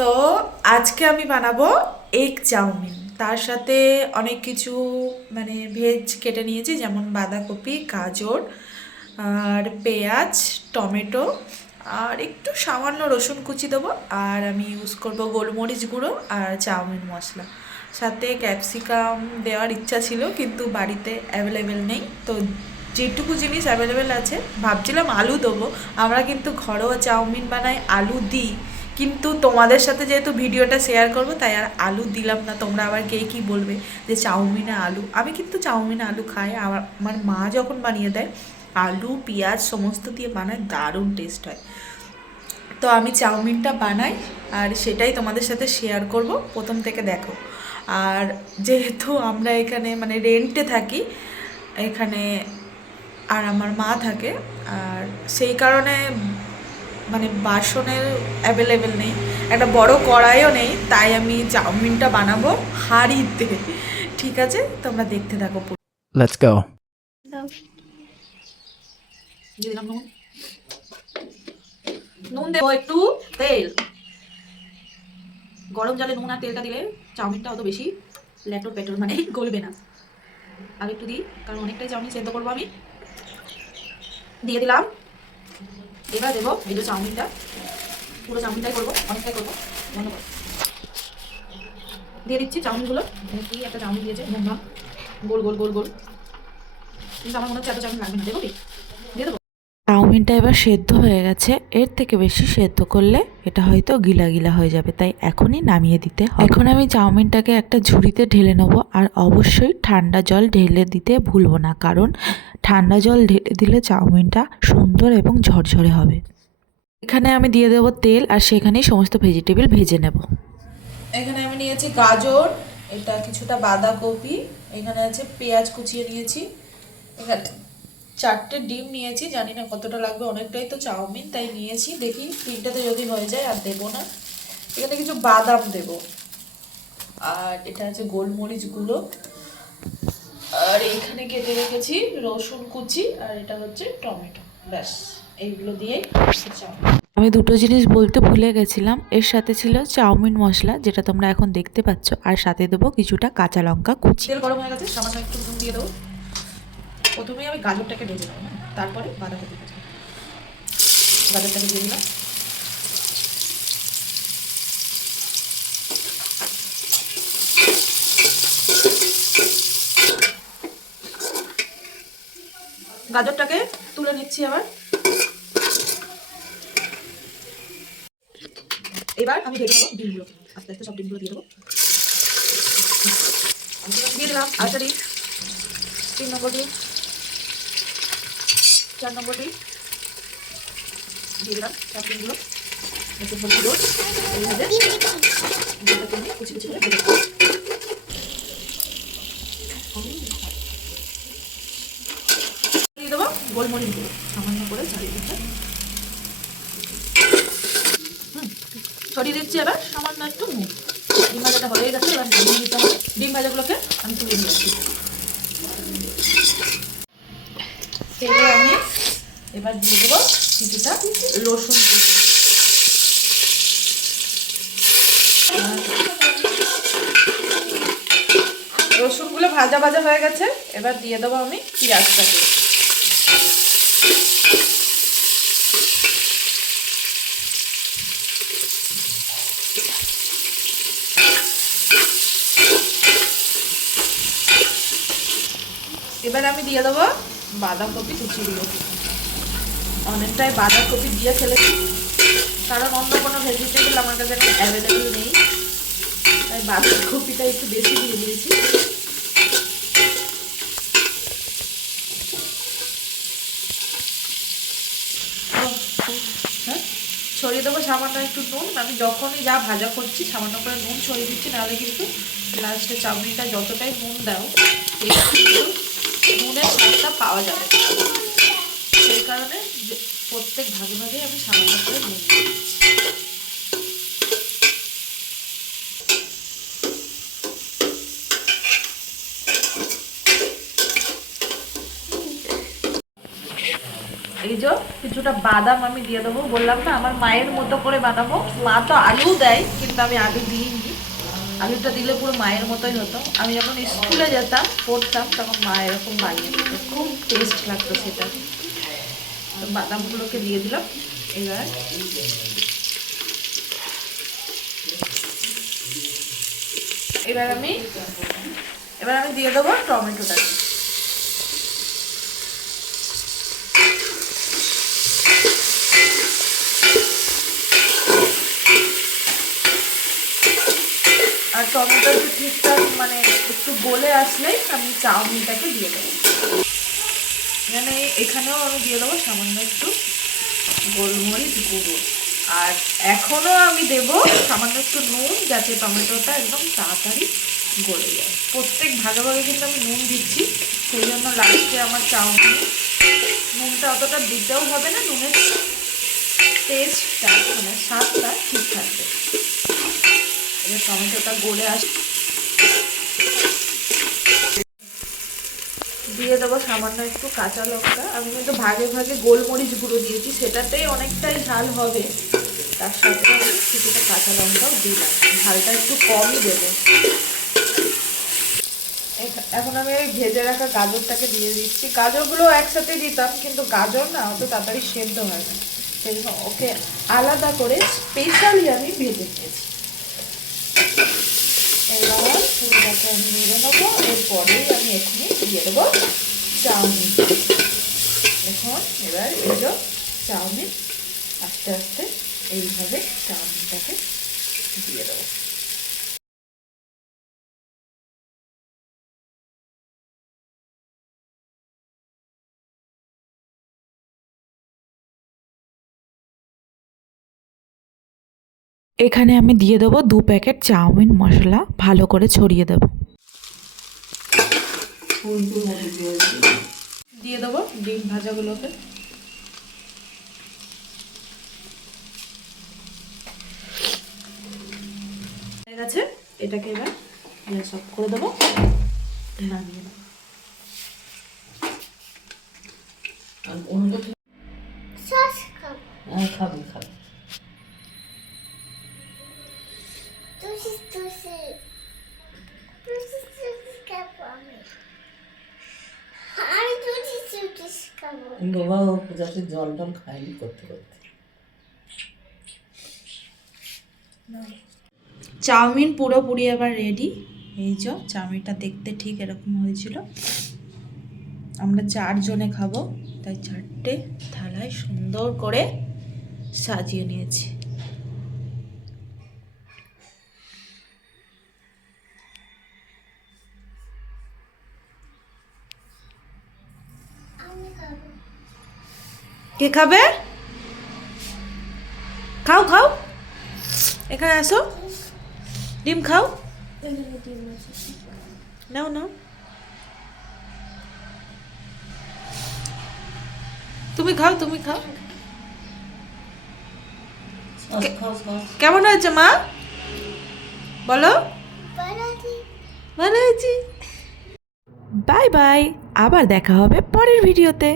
তো আজকে আমি বানাবো এগ চাউমিন তার সাথে অনেক কিছু মানে ভেজ কেটে নিয়েছি, যেমন বাঁধাকপি, গাজর, আর পেঁয়াজ, টমেটো, আর একটু সামান্য রসুন কুচি দেবো, আর আমি ইউজ করব গোলমরিচ গুঁড়ো আর চাউমিন মশলা। সাথে ক্যাপসিকাম দেওয়ার ইচ্ছা ছিল, কিন্তু বাড়িতে অ্যাভেলেবেল নেই। তো যেটুকু জিনিস অ্যাভেলেবেল আছে, ভাবছিলাম আলু দেবো। আমরা কিন্তু ঘরোয়া চাউমিন বানাই, আলু দিই। কিন্তু তোমাদের সাথে যেহেতু ভিডিওটা শেয়ার করব, তাই আর আলু দিলাম না। তোমরা আবার কে কী বলবে যে চাউমিনে আলু? আমি কিন্তু চাউমিনে আলু খাই। আমার আমার মা যখন বানিয়ে দেয়, আলু, পেঁয়াজ সমস্ত দিয়ে বানায়, দারুণ টেস্ট হয়। তো আমি চাউমিনটা বানাই আর সেটাই তোমাদের সাথে শেয়ার করব। প্রথম থেকে দেখো। আর যেহেতু আমরা এখানে মানে রেন্টে থাকি, এখানে আর আমার মা থাকে, আর সেই কারণে মানে বাসনের অ্যাভেলেবেল নেই। একটা বড় কড়াইও নেই তাই আমি চাউমিনটা বানাবো হাঁড়িতে। ঠিক আছে তোমরা দেখতে থাকো দিলাম নুন। নুন দেবো একটু তেল। গরম জলে নুন আর তেলটা দিলে চাউমিনটা অত বেশি ল্যাটোর পেটোর মানে গলবে না। আর একটু দিই কারণ অনেকটাই চাউমিন সেদ্ধ করব আমি। দিয়ে দিলাম। এবার দেবো এই যে চাউমিনটা। পুরো চাউমিনটাই করব, অনেকটাই করব। ধন্যবাদ। দিয়ে দিচ্ছি চাউমিনগুলো। কি একটা চাউমিন দিয়েছে? লম্বা গোল গোল গোল গোল। কিন্তু আমার মনে হচ্ছে এত চাউমিন লাগবে না। দেবো কি? চাউমিনটা এবার সেদ্ধ হয়ে গেছে। এর থেকে বেশি সেদ্ধ করলে এটা হয়তো গিলা গিলা হয়ে যাবে, তাই এখনই নামিয়ে দিতে হবে। এখন আমি চাউমিনটাকে একটা ঝুড়িতে ঢেলে নেব, আর অবশ্যই ঠান্ডা জল ঢেলে দিতে ভুলবো না, কারণ ঠান্ডা জল ঢেলে দিলে চাউমিনটা সুন্দর এবং ঝরঝরে হবে। এখানে আমি দিয়ে দেবো তেল, আর সেখানেই সমস্ত ভেজিটেবল ভেজে নেব। এখানে আমি নিয়েছি গাজর, এটা কিছুটা বাঁধাকপি, এখানে আছে পেঁয়াজ কুচিয়ে নিয়েছি। এখানে চারটে ডিম নিয়েছি জানি না কতটা লাগবে অনেকটাই তো চাউমিন তাই নিয়েছি। দেখি তিনটাতে যদি হয়ে যায় আর দেবো না। এখানে কিছু বাদাম দেব। আর এটা আছে গোলমরিচ গুঁড়ো আর এখানে কেটে রেখেছি রসুন কুচি আর এটা হচ্ছে টমেটো। ব্যাস এইগুলো দিয়েই চাউমিন। আমি দুটো জিনিস বলতে ভুলে গেছিলাম। এর সাথে ছিল চাউমিন মশলা যেটা তোমরা এখন দেখতে পাচ্ছ। আর সাথে দেবো কিছুটা কাঁচা লঙ্কা কুচি। তেল গরম হয়ে গেছে সামান্য একটু দিয়ে দেবো। প্রথমেই আমি গাজরটাকে ভেজে নেব? তারপরে বাঁধাকপি ভেজে গাজরটাকে দিয়ে দিলাম। গাজরটাকে তুলে নিচ্ছি আবার এবার আমি ভেজে নেব ডিমগুলো। আস্তে আস্তে সব ডিমগুলো দিয়ে দেবো। দিয়ে দিলাম ডিম তিন নম্বর ডিম। চার নম্বর ডিম দিয়ে দিলাম চাপড়িগুলো করে নেব। দিয়ে দেবো গোলমরিচ সামান্য করে চারিদিকটা হুম, ছড়িয়ে দিচ্ছি এবার সামান্য একটু নুন ডিম ভাজাটা হয়ে গেছে এবার ডিম দিতে হবে ডিম ভাজাগুলোকে আমি তুলে নিচ্ছি তেলে আমি এবার দিয়ে দেবো কিছুটা রসুন রসুনগুলো ভাজা ভাজা হয়ে গেছে, এবার দিয়ে দেবো আমি পেঁয়াজটাকে। এবার আমি দিয়ে দেবো বাঁধাকপি কুচিগুলো। অনেকটাই বাঁধাকপি দিয়ে ফেলেছি। কারণ অন্য কোনো ভেজিটেবল আমার কাছে এখন অ্যাভেলেবেল নেই। তাই বাঁধাকপিটা একটু বেশি দিয়ে দিয়েছি। হ্যাঁ? ছড়িয়ে দেবো সামান্য একটু নুন। আমি যখনই যা ভাজা করছি, সামান্য করে নুন ছড়িয়ে দিচ্ছি, নাহলে কিন্তু লাস্টে চাউমিনটা যতটাই নুন দাও নুনের স্বাদটা পাওয়া যাবে। সেই কারণে প্রত্যেক ভাগে ভাগে আমি সামান্য করে দিচ্ছি। এই যে কিছুটা বাদাম আমি দিয়ে দেবো। বললাম না, আমার মায়ের মতো করে বানাবো। মা তো আলু দেয়, কিন্তু আমি আলু দিইনি। আলুটা দিলে পুরো মায়ের মতোই হতো। আমি যখন স্কুলে যেতাম, পড়তাম, তখন মা এরকম বানিয়ে খুব টেস্ট লাগতো সেটা। তো বাদামগুলোকে দিয়ে দিলাম। এবার এবার আমি এবার আমি দিয়ে দেবো টমেটোটা। আর টমেটোটা ঠিকঠাক মানে একটু গলে আসলেই আমি চাউমিনটাকে দিয়ে দেবো। এখানে এখানেও আমি দিয়ে দেবো সামান্য একটু গোলমরিচ গুঁড়ো। আর এখনও আমি দেব সামান্য একটু নুন, যাতে টমেটোটা একদম তাড়াতাড়ি গলে যায়। প্রত্যেক ভাগে ভাগে কিন্তু আমি নুন দিচ্ছি, সেই জন্য লাস্টে আমার চাউমিন। নুনটা অতটা দিতেও হবে না, নুনের টেস্টটা মানে স্বাদটা ঠিক থাকবে। এবার টমেটোটা গলে আস দিয়ে দেবো সামান্য একটু কাঁচা লঙ্কা। আমি কিন্তু ভাগে ভাগে গোলমরিচ গুঁড়ো দিয়েছি, সেটাতেই অনেকটাই ঝাল হবে। তার সাথে আমি কিছুটা কাঁচা লঙ্কাও দিলাম। ঝালটা একটু কমই দেবো। এখন আমি ওই ভেজে রাখা গাজরটাকে দিয়ে দিচ্ছি। গাজরগুলো একসাথে দিতাম, কিন্তু গাজর না, অত তাড়াতাড়ি সেদ্ধ হয় না। সেই জন্য ওকে আলাদা করে স্পেশালি আমি ভেজে নিয়েছি। এবার আমি নেড়ে নেব, এরপরেই আমি এখানে দিয়ে দেবো চাউমিন। এখন এবার এই চাউমিন, আস্তে আস্তে এইভাবে চাউমিনটাকে দিয়ে দেবো। এখানে আমি দিয়ে দেবো দু প্যাকেট চাউমিন মশলা, ভালো করে ছড়িয়ে দেবো। দিয়ে দেবো ডিম ভাজাগুলোকে। গেছে। এটাকে এবার অফ করে দেবো। নামিয়ে দেবো। খাব হ্যাঁ খাবি। বাবা ও যাতে জল টল খায়নি করতে করতে। চাউমিন পুরোপুরি এবার রেডি এই যে, চাউমিনটা দেখতে ঠিক এরকম হয়েছিল। আমরা চারজনে খাব, তাই চারটে থালায় সুন্দর করে সাজিয়ে নিয়েছি। কে খাবে? খাও খাও। এখানে আসো। ডিম খাও। আছে নাও নাও। তুমি খাও তুমি খাও। কেমন হয়েছে মা? বলো। ভালো হয়েছি বাই বাই। আবার দেখা হবে পরের ভিডিওতে।